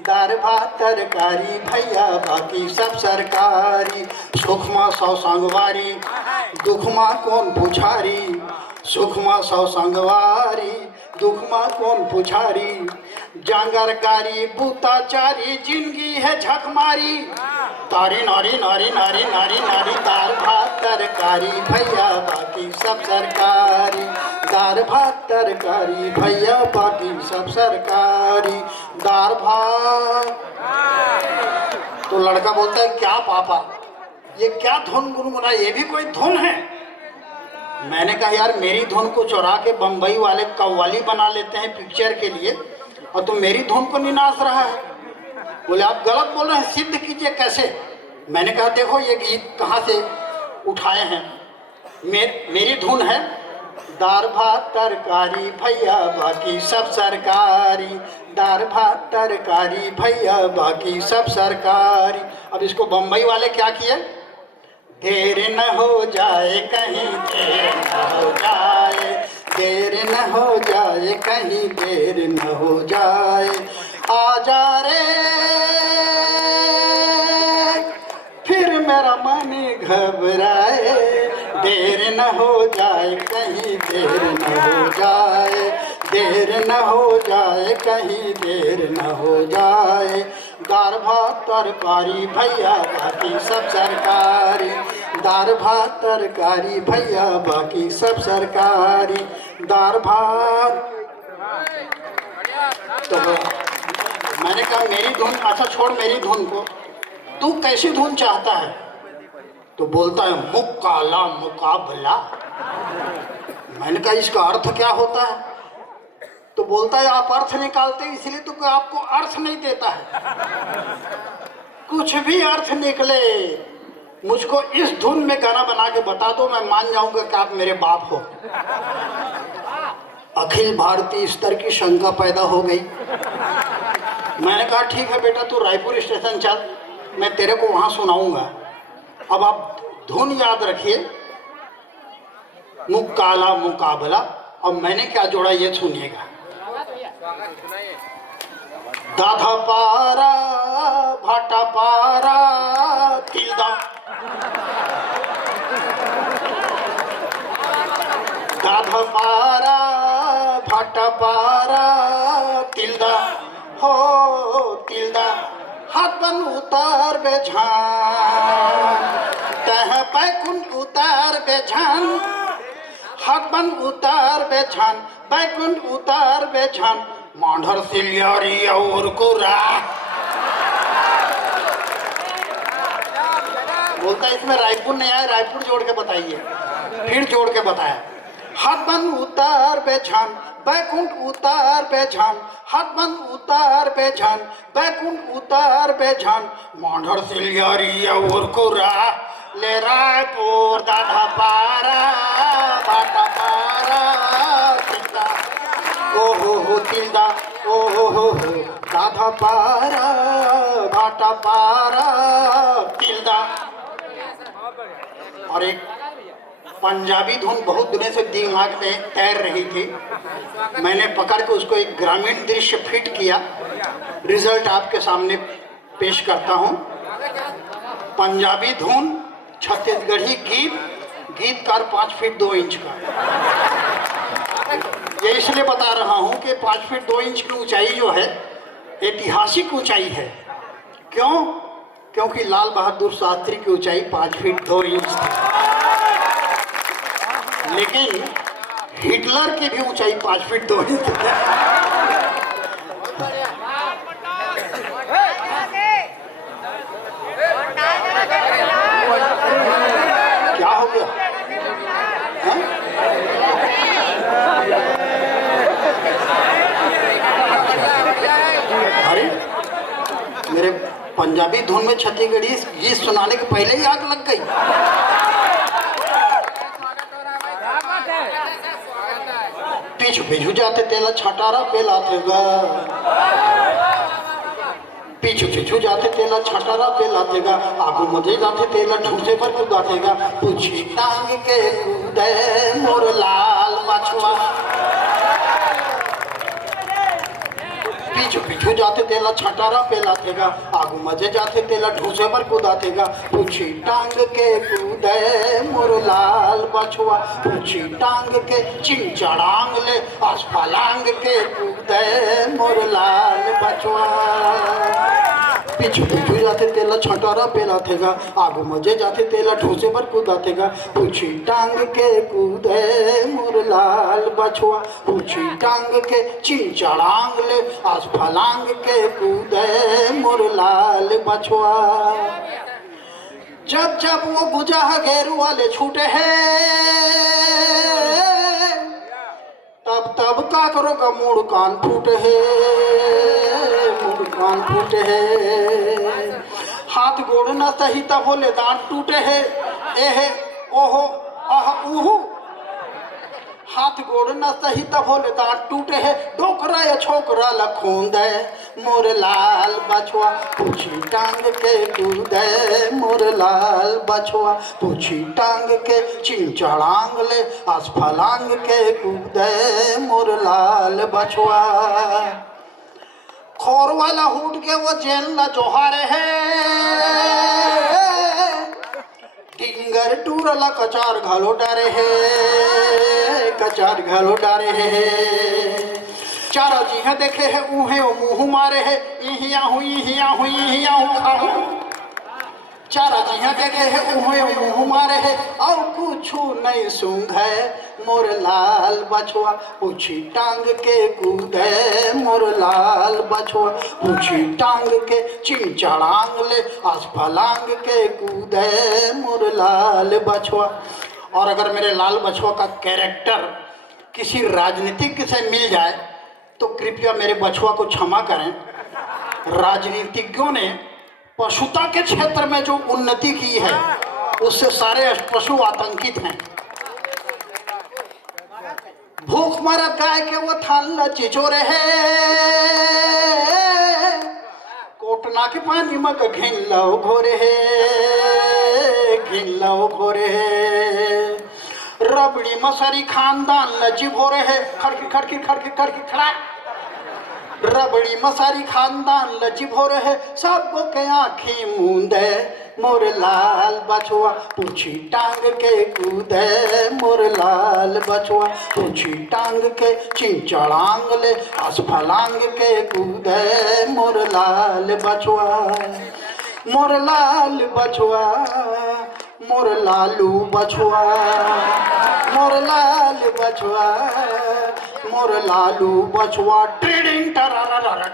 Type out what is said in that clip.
दाल भात तरकारी भैया बाकी सब सरकारी। सुखमा सौ संगवारी दुखमा कौन पुछारी, सुखमा सौ संगवारी दुखमा कौन पुछारी। जांगरकारी बूताचारी जिंदगी है झकमारी। तारी नारी नारी नारी नारी नारी दाल भात तरकारी भैया बाकी सब सरकारी। दाल भात तरकारी भैया बाकी सब सरकारी। दाल भात। तो लड़का बोलता है क्या पापा ये क्या धुन गुनगुना, ये भी कोई धुन है? मैंने कहा यार मेरी धुन को चुरा के बम्बई वाले कव्वाली बना लेते हैं पिक्चर के लिए और तुम मेरी धुन को निनाश रहा है। बोले आप गलत बोल रहे हैं, सिद्ध कीजिए कैसे। मैंने कहा देखो ये गीत कहाँ से उठाए हैं। मेरी धुन है दाल भात तरकारी भैया बाकी सब सरकारी। दाल भात तरकारी भैया बाकी सब सरकारी। अब इसको बम्बई वाले क्या किए, देर न हो जाए कहीं देर न हो जाए, देर न हो जाए कहीं देर न हो जाए। आजा रे फिर मेरा मन घबराए, देर न हो जाए कहीं देर न हो जाए, देर न हो जाए कहीं देर न हो जाए। दाल भात तरकारी भैया बाकी सब सरकारी। दाल भात तरकारी भैया बाकी सब सरकारी। दाल भात। तो मैंने कहा मेरी धुन, अच्छा छोड़ मेरी धुन को, तू कैसी धुन चाहता है? तो बोलता है मुकाला मुकाबला। मैंने कहा इसका अर्थ क्या होता है? तो बोलता है आप अर्थ निकालते हैं इसलिए तो कोई आपको अर्थ नहीं देता है। कुछ भी अर्थ निकले, मुझको इस धुन में गाना बना के बता दो, मैं मान जाऊंगा कि आप मेरे बाप हो। अखिल भारतीय स्तर की शंका पैदा हो गई। मैंने कहा ठीक है बेटा तू रायपुर स्टेशन चल, मैं तेरे को वहां सुनाऊंगा। अब आप धुन याद रखिए, मुकाला मुकाबला। अब मैंने क्या जोड़ा ये सुनिएगा। दाधा पारा भाटा पारा तिलदा, दाधा पारा भाटा पारा तिलदा हो तिलदा। हाथ बन उतार बेझान तह बैकुंठ उतार बेझान, हाथ बन उतार बेझान बैकुंठ उतार बेझान। मांडर सिलियारी और कुरा बोलता है इसमें रायपुर नहीं आया, रायपुर जोड़ के बताइए। फिर जोड़ के बताया हाथ बन उतार बेझान बैकुंठ उतार बेझान, हाथ बन उतार बेझान बैकुंठ उतार बेझान। मांडर सिलियारी और कुरा ले रायपुर दाधा पारा भाटा पारा तिलदा। ओ हो तिलदा ओ हो दाधा पारा भाटा पारा तिलदा। और एक पंजाबी धुन बहुत दिनों से दिमाग में तैर रही थी, मैंने पकड़ के उसको एक ग्रामीण दृश्य फिट किया। रिजल्ट आपके सामने पेश करता हूँ। पंजाबी धुन, छत्तीसगढ़ी गीत, गीतकार 5 फीट 2 इंच का। ये इसलिए बता रहा हूँ कि 5 फीट 2 इंच की ऊंचाई जो है ऐतिहासिक ऊंचाई है। क्यों? क्योंकि लाल बहादुर शास्त्री की ऊंचाई 5 फीट 2 इंच थी, लेकिन हिटलर की भी ऊंचाई 5 फीट 2 इंच थी। क्या हो गया? अरे मेरे पंजाबी धुन में छत्तीसगढ़ी गीत सुनाने के पहले ही आग लग गई। पीछू पीछू जाते तेला छटारा पेलाते गा, पीछू पीछू जाते तेला छटारा पेलाते गा। आगू मजे जाते तेला ठूसे पर कुदाते गा। पूछी टांग के कूदे मोर लाल मछुआ, पीछू पीछू जाते तेला छटारा पेला थेगा, आगू मजे जाते तेला ढूसे पर कूदा थेगा। पूछी टांग के कूदे मोर लाल बछुआ, पूछी टांग के चिंचड़ांग ले, आसफलांग के कूदे मोर लाल बछुआ। पीछू पीछू जाते तेला छटारा पेला थेगा, आगू मजे जाते तेला ढूसे पर कूदा थेगा। पूछी टांग के कूदे मोर लाल बछुआ, पूछी टांग के चिंचड़ांग ले, आसफलांग के कूदे मोर लाल बछुआ। जब जब वो गुजा घेरू वाले छूटे हैं, तब तब का करो का मुड़ कान फूटे है, मुड़ कान फूटे है। हाथ गोड़ न सही तब बोले दांत टूटे है, एहे ओहो आह ऊहू। हाथ गोड़ न सही तब बोले दांत टूटे है, डोकरा या छोकरा लखूंद है मोर लाल बछुआ। पूछी टांग के कूदे मोर लाल बछुआ, पूछी टांग के चिंचड़ांग ले, आसफलांग के कूदे मोर लाल बछुआ। खोर वाला हुट के वो जेल न जोहारे है, टिंगर टूरला कचार घालो डारे है, कचार घालो डारे है। चारा जी है देखे है ऊहे ओ मुँह मारे है, इहिया हूँ खाऊं। चारा जी है देखे है ऊहे ओ मुँह मारे है, और कुछ नहीं सूंघ है मोर लाल बछुआ। पूछी टांग के कूदे मोर लाल बछुआ, पूछी टांग के चिंचड़ांग ले, आसफलांग के कूदे मोर लाल बछुआ। और अगर मेरे लाल बछुआ का कैरेक्टर किसी राजनीतिक से मिल जाए तो कृपया मेरे बछुआ को क्षमा करें। राजनीतिज्ञों ने पशुता के क्षेत्र में जो उन्नति की है उससे सारे पशु आतंकित हैं। भूख मरा गाय के वो थाल चिचोरे है, कोटना के पानी में घिन लो घोरे है, घिन लो घोरे है। रबड़ी मसरी खानदान लजी भोरे है, खड़की खड़की खड़की खड़की खड़ा। रबड़ी मसारी खानदान लजी भोरे है, सबको के आँखी मूंदे मोर लाल बछुआ। पूछी टांग के कूदे मोर लाल बछुआ, पूछी टांग के चिंचड़ांग ले, आसफलांग के कूदे मोर लाल बछुआ। मोर लाल बछुआ मोर लालू बछुआ, मोर लाल बछुआ मोर लालू बछुआ। ट्रेडिंग टरारा